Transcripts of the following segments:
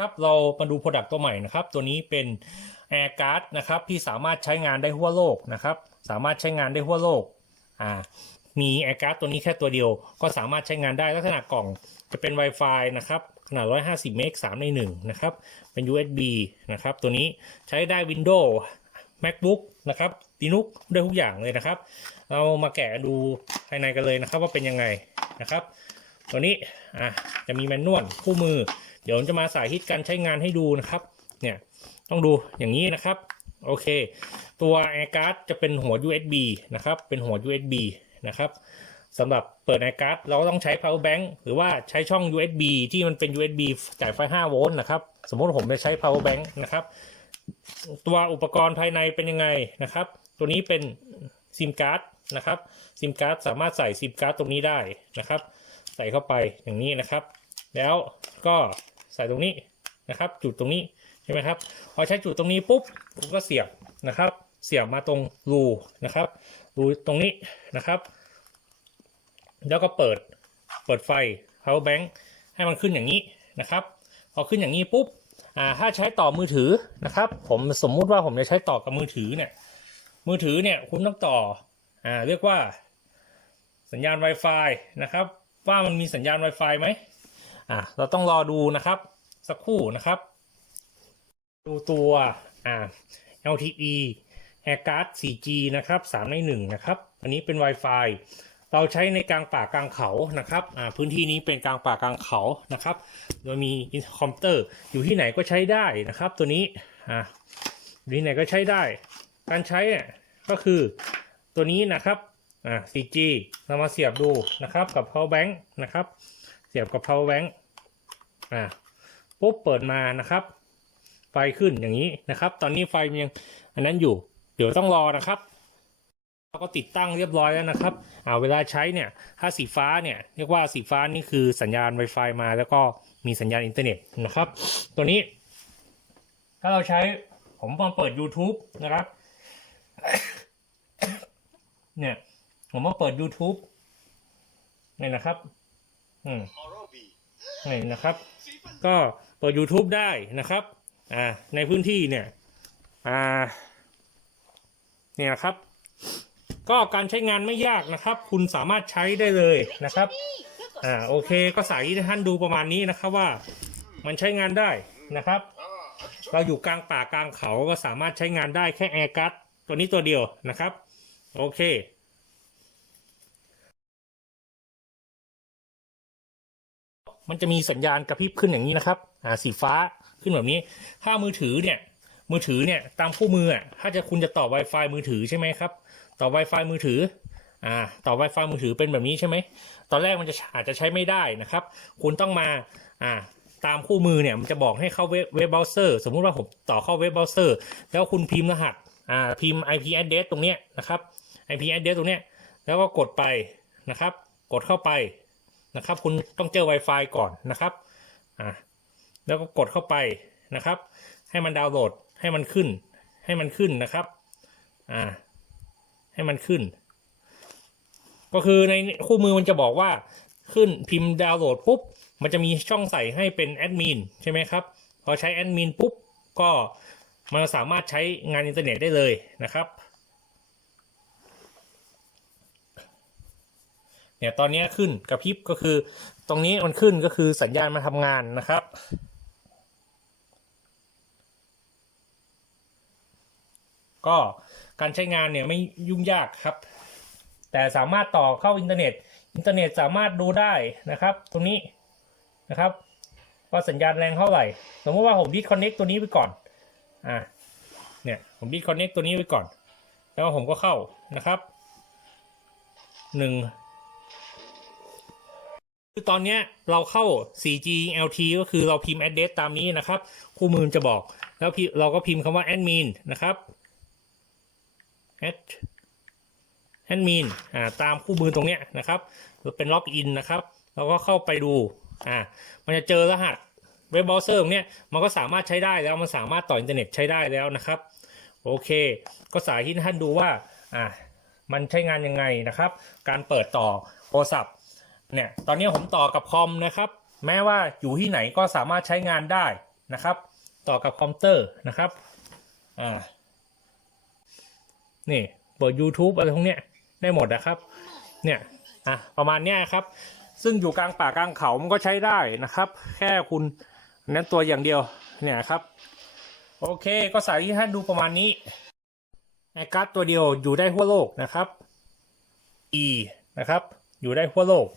ครับเรามาดู Product ตัวใหม่นะครับ ตัวนี้เป็น Air Guard นะครับที่สามารถใช้งานได้ทั่วโลกนะครับ สามารถใช้งานได้ทั่วโลกอ่ามี Air Guard ตัวนี้แค่ตัวเดียว ก็สามารถใช้งานได้ลักษณะกล่องจะเป็น Wi-Fi นะครับขนาด 150 เมก 3 ใน 1 นะครับ เป็น USB นะครับ ตัวนี้ใช้ได้ Windows MacBook นะครับ Linux ได้ทุกอย่างเลยนะครับ เรามาแกะดูภายในกันเลยนะครับว่าเป็นยังไงนะครับ ตัวนี้อะจะมีแมนนวลคู่มือ เดี๋ยวผมจะมาสาธิตการใช้งานให้ดูนะครับ เนี่ยต้องดูอย่างนี้นะครับ โอเค ตัว Air Card จะเป็นหัว USB นะครับ เป็นหัว USB นะครับสำหรับเปิด Air Card เราก็ต้องใช้ power bank หรือว่าใช้ช่อง USB ที่มันเป็น USB จ่ายไฟ 5 โวลต์นะครับ สมมติผมจะใช้ power bank นะครับ ตัวอุปกรณ์ภายในเป็นยังไงนะครับ ตัวนี้เป็นซิมการ์ดนะครับซิมการ์ดสามารถใส่ซิมการ์ดตรงนี้ได้นะครับ ใส่เข้าไปอย่างนี้นะครับ แล้วก็ ส่ตรงนี้นะครับจุดตรงนี้ใช่ไหมครับพอใช้จุดตรงนี้ปุ๊บผมก็เสียบนะครับ เสียบมาตรงรูนะครับรูตรงนี้นะครับ แล้วก็เปิดเปิดไฟ power bank ให้มันขึ้นอย่างนี้นะครับ พอขึ้นอย่างนี้ปุ๊บอ่าถ้าใช้ต่อมือถือนะครับ ผมสมมุติว่าผมจะใช้ต่อกับมือถือเนี่ยมือถือเนี่ยคุณต้องต่ออ่าเรียกว่าสัญญาณ Wi-Fi นะครับ ว่ามันมีสัญญาณ Wi-Fi ไหม อ่าเราต้องรอดูนะครับ สักครู่นะครับ ดูตัวอ่า LTE AirCard 4G นะครับ3ใน1นะครับ อันนี้เป็น Wi-Fi เราใช้ในกลางป่ากลางเขานะครับ พื้นที่นี้เป็นกลางป่ากลางเขานะครับ โดยมีคอมพิวเตอร์อยู่ที่ไหนก็ใช้ได้นะครับ ตัวนี้อ่าอยู่ที่ไหนก็ใช้ได้ การใช้ก็คือตัวนี้นะครับอ่า 4G เรามาเสียบดูนะครับกับ power bank นะครับ เสียบกับ power bank อ่าปุ๊บเปิดมานะครับ ไฟขึ้นอย่างนี้นะครับ ตอนนี้ไฟยังอันนั้นอยู่ เดี๋ยวต้องรอนะครับเราก็ติดตั้งเรียบร้อยแล้วนะครับอ่าเวลาใช้เนี่ยถ้าสีฟ้าเนี่ยเรียกว่าสีฟ้านี่คือสัญญาณ Wi-Fi มาแล้วก็มีสัญญาณอินเทอร์เน็ตนะครับ ตัวนี้ ถ้าเราใช้ผมมาเปิด YouTube นะครับ เนี่ย ผมมาเปิด YouTube เนี่ยนะครับ อืมนี่นะครับ ก็เปิด YouTube ได้นะครับ อ่า ในพื้นที่เนี่ย อ่า เนี่ยนะครับ ก็การใช้งานไม่ยากนะครับ คุณสามารถใช้ได้เลยนะครับ อ่า โอเค ก็สาธิตให้ท่านดูประมาณนี้นะครับว่า มันใช้งานได้นะครับ เราอยู่กลางป่ากลางเขาก็สามารถใช้งานได้แค่แอร์กัสตัวนี้ตัวเดียวนะครับ โอเค มันจะมีสัญญาณกระพริบขึ้นอย่างนี้นะครับอ่าสีฟ้าขึ้นแบบนี้ ถ้ามือถือเนี่ย มือถือเนี่ยตามคู่มืออะถ้าจะคุณจะต่อ Wi-Fi มือถือใช่ไหมครับ ต่อ Wi-Fi มือถืออ่าต่อ Wi-Fi มือถือเป็นแบบนี้ใช่ไหม ตอนแรกมันจะอาจจะใช้ไม่ได้นะครับ คุณต้องมาอ่าตามคู่มือเนี่ยมันจะบอกให้เข้าเว็บเว็บเบราว์เซอร์ สมมุติว่าผมต่อเข้าเว็บเบราว์เซอร์ แล้วคุณพิมพ์รหัสอ่าพิมพ์ IP address ตรงเนี้ยนะครับ IP address ตรงเนี้ยแล้วก็กดไปนะครับ กดเข้าไป นะครับ คุณต้องเจอ Wi-Fi ก่อนนะครับอ่าแล้วก็กดเข้าไปนะครับ ให้มันดาวน์โหลดให้มันขึ้น ให้มันขึ้นนะครับอ่าให้มันขึ้น ก็คือในคู่มือมันจะบอกว่าขึ้นพิมพ์ดาวน์โหลดปุ๊บมันจะมีช่องใส่ให้เป็นแอดมินใช่ไหมครับ พอใช้แอดมินปุ๊บก็มันสามารถใช้งานอินเทอร์เน็ตได้เลยนะครับ เนี่ยตอนนี้ขึ้นกระพริบก็คือ ตรงนี้มันขึ้นก็คือสัญญาณมาทำงานนะครับ ก็การใช้งานเนี่ยไม่ยุ่งยากครับ แต่สามารถต่อเข้าอินเทอร์เน็ต อินเทอร์เน็ตสามารถดูได้นะครับ ตรงนี้นะครับ ว่าสัญญาณแรงเท่าไหร่ สมมติว่าผมดิสคอนเน็กตัวนี้ไปก่อนอ่าเนี่ยผมดิสคอนเน็กตัวนี้ไปก่อน แล้วผมก็เข้านะครับหนึ่ง คือตอนเนี้ยเราเข้า 4G LT ก็คือเราพิมพ์ address ตามนี้นะครับคู่มือจะบอก แล้วเราก็พิมพ์คำว่า admin นะครับ ad admin อ่าตามคู่มือตรงเนี้ยนะครับเป็นล็อกอินนะครับเราก็เข้าไปดูอ่ามันจะเจอรหัสเว็บเบราว์เซอร์ตรงเนี้ยมันก็สามารถใช้ได้แล้วมันสามารถต่ออินเทอร์เน็ตใช้ได้แล้วนะครับ โอเค ก็สาธิตให้ท่านดูว่าอ่ามันใช้งานยังไงนะครับ การเปิดต่อโทรศัพท์ เนี่ยตอนนี้ผมต่อกับคอมนะครับ แม้ว่าอยู่ที่ไหนก็สามารถใช้งานได้นะครับ ต่อกับคอมเตอร์นะครับอ่านี่เปิด YouTube อะไรพวกเนี้ยได้หมดนะครับ เนี่ยอะประมาณเนี้ยครับ ซึ่งอยู่กลางป่ากลางเขามันก็ใช้ได้นะครับ แค่คุณนั้นตัวอย่างเดียวเนี่ยครับ โอเคก็สายที่ท่านดูประมาณนี้ไอการ์ดตัวเดียวอยู่ได้ทั่วโลกนะครับ E นะครับ อยู่ได้ทั่วโลก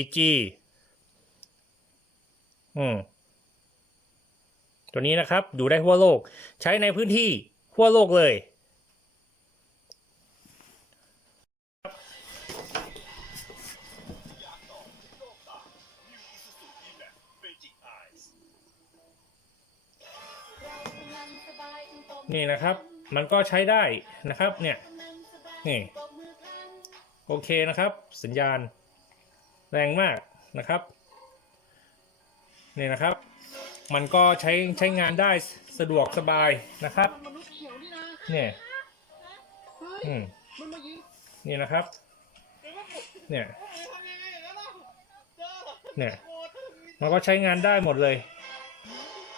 EG อืม ตัวนี้นะครับ อยู่ได้ทั่วโลก ใช้ในพื้นที่ทั่วโลกเลย นี่นะครับ มันก็ใช้ได้นะครับ เนี่ย นี่ โอเคนะครับ สัญญาณแรงมากนะครับนี่นะครับ มันก็ใช้ใช้งานได้สะดวกสบายนะครับเนี่ยอืมนี่นะครับ เนี่ย เนี่ย มันก็ใช้งานได้หมดเลย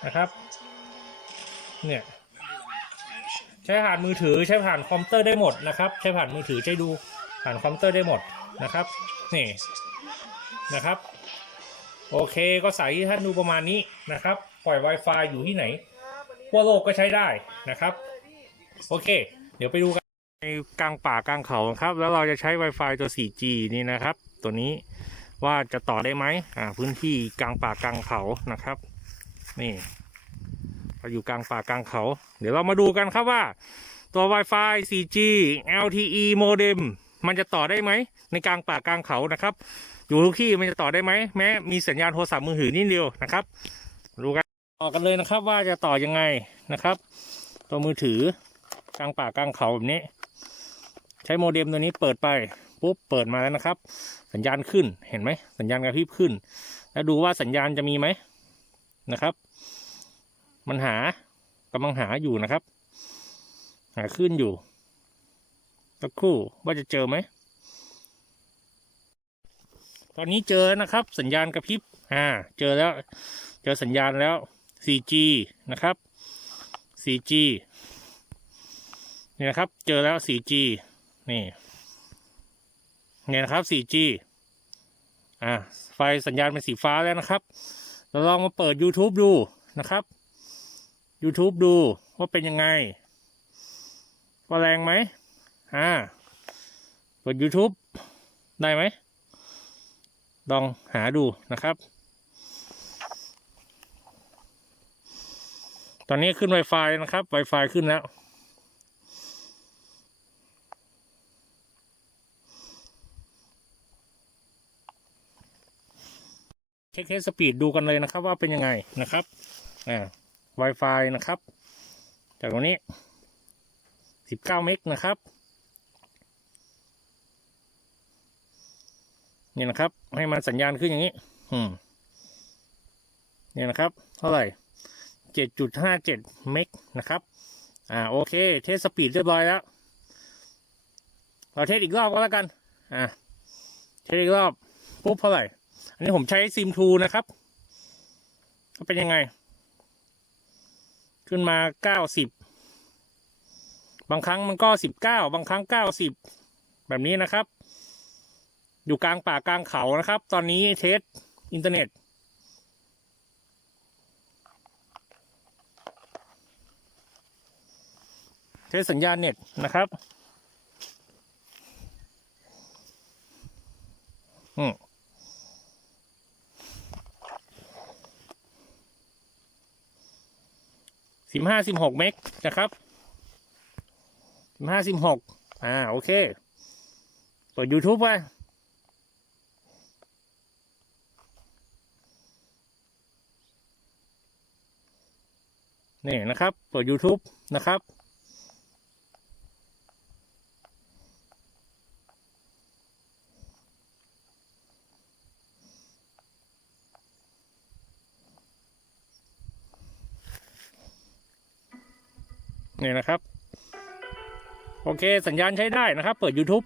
นะครับ เนี่ย ใช้ผ่านมือถือใช้ผ่านคอมพิวเตอร์ได้หมดนะครับ ใช้ผ่านมือถือใช้ดูผ่านคอมพิวเตอร์ได้หมดนะครับนี่นะครับ โอเคก็ใส่ท่านดูประมาณนี้นะครับ ปล่อย Wi-Fi อยู่ที่ไหนวันนี้ทั่วโลกก็ใช้ได้นะครับ โอเค เดี๋ยวไปดูกันในกลางป่ากลางเขาครับ แล้วเราจะใช้ Wi-Fi ตัว 4G นี่นะครับ ตัวนี้ว่าจะต่อได้ไหมอ่าพื้นที่กลางป่ากลางเขานะครับ นี่ อยู่กลางป่ากลางเขา เดี๋ยวเรามาดูกันครับว่า ตัว Wi-Fi 4G LTE modem มันจะต่อได้ไหม ในกลางป่ากลางเขานะครับ อยู่ทุกที่มันจะต่อได้ไหมแม้มีสัญญาณโทรศัพท์มือถือนิดเดียวนะครับดูกันต่อกันเลยนะครับว่าจะต่อยังไงนะครับ ตัวมือถือกลางป่ากลางเขาแบบนี้ ใช้โมเด็มตัวนี้เปิดไปปุ๊บเปิดมาแล้วนะครับ สัญญาณขึ้นเห็นไหมสัญญาณกระพริบขึ้น แล้วดูว่าสัญญาณจะมีไหมนะครับ มันหากำลังหาอยู่นะครับ หาขึ้นอยู่สักครู่ว่าจะเจอไหม ตอนนี้เจอนะครับ สัญญาณกระพริบอ่า เจอแล้ว เจอสัญญาณแล้ว 4G นะครับ 4G นี่นะครับ เจอแล้ว 4G นี่เนี่ยนะครับ 4G อ่าไฟสัญญาณเป็นสีฟ้าแล้วนะครับ เราลองมาเปิด YouTube ดูนะครับ YouTube ดูว่าเป็นยังไงว่าแรงไหมอ่าเปิด YouTube ได้ไหม ลองหาดูนะครับ ตอนนี้ขึ้น Wi-Fi นะครับ Wi-Fi ขึ้นแล้วเช็คเทสสปีดดูกันเลยนะครับว่าเป็นยังไงนะครับ อ่า Wi-Fi นะครับ จากตรงนี้ 19 เมกนะครับ นี่นะครับ ให้มันสัญญาณขึ้นอย่างนี้ อืมเนี่ยนะครับ เท่าไหร่ 7.57 เมกนะครับ อ่า โอเค เทสสปีดเรียบร้อยแล้ว เราเทสอีกรอบก็แล้วกัน อ่า เทสอีกรอบ ปุ๊บเท่าไหร่ อันนี้ผมใช้ซิมทูนะครับ เป็นยังไง ขึ้นมาเก้าสิบบางครั้งมันก็สิบเก้าบางครั้งเก้าสิบแบบนี้นะครับ อยู่กลางป่ากลางเขานะครับ ตอนนี้เทสอินเทอร์เน็ต เทสสัญญาณเน็ตนะครับ อืม สิบห้าสิบหกเมกนะครับสิบห้าสิบหกอ่าโอเคเปิด YouTube ไปนี่นะครับเปิด YouTube นะครับ นี่นะครับ โอเคสัญญาณใช้ได้นะครับ เปิด YouTube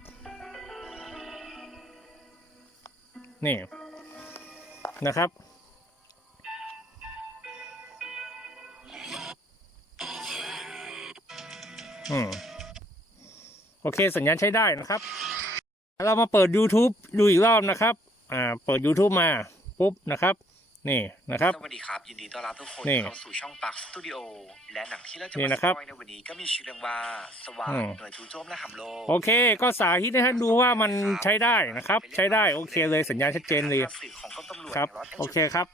นี่นะครับ อืม โอเคสัญญาณใช้ได้นะครับ เรามาเปิด YouTube ดูอีกรอบนะครับ อ่า เปิด YouTube มา ปุ๊บนะครับ นี่นะครับ สวัสดีครับยินดีต้อนรับทุกคนนี่เข้าสู่ช่องปักสตูดิโอและหนังที่เราจะนี่มานะครับสปอยในวันนี้ก็มีชื่อเรื่องว่าสว่างอืมหน่วยจู่โจมและหำโลกโอเค ก็สาธิตให้ท่านดูว่ามันใช้ได้นะครับ ใช้ได้โอเคเลยสัญญาณชัดเจนเลยสื่อของกรมตำรวจครับแห่ง Los Angeles โอเคครับ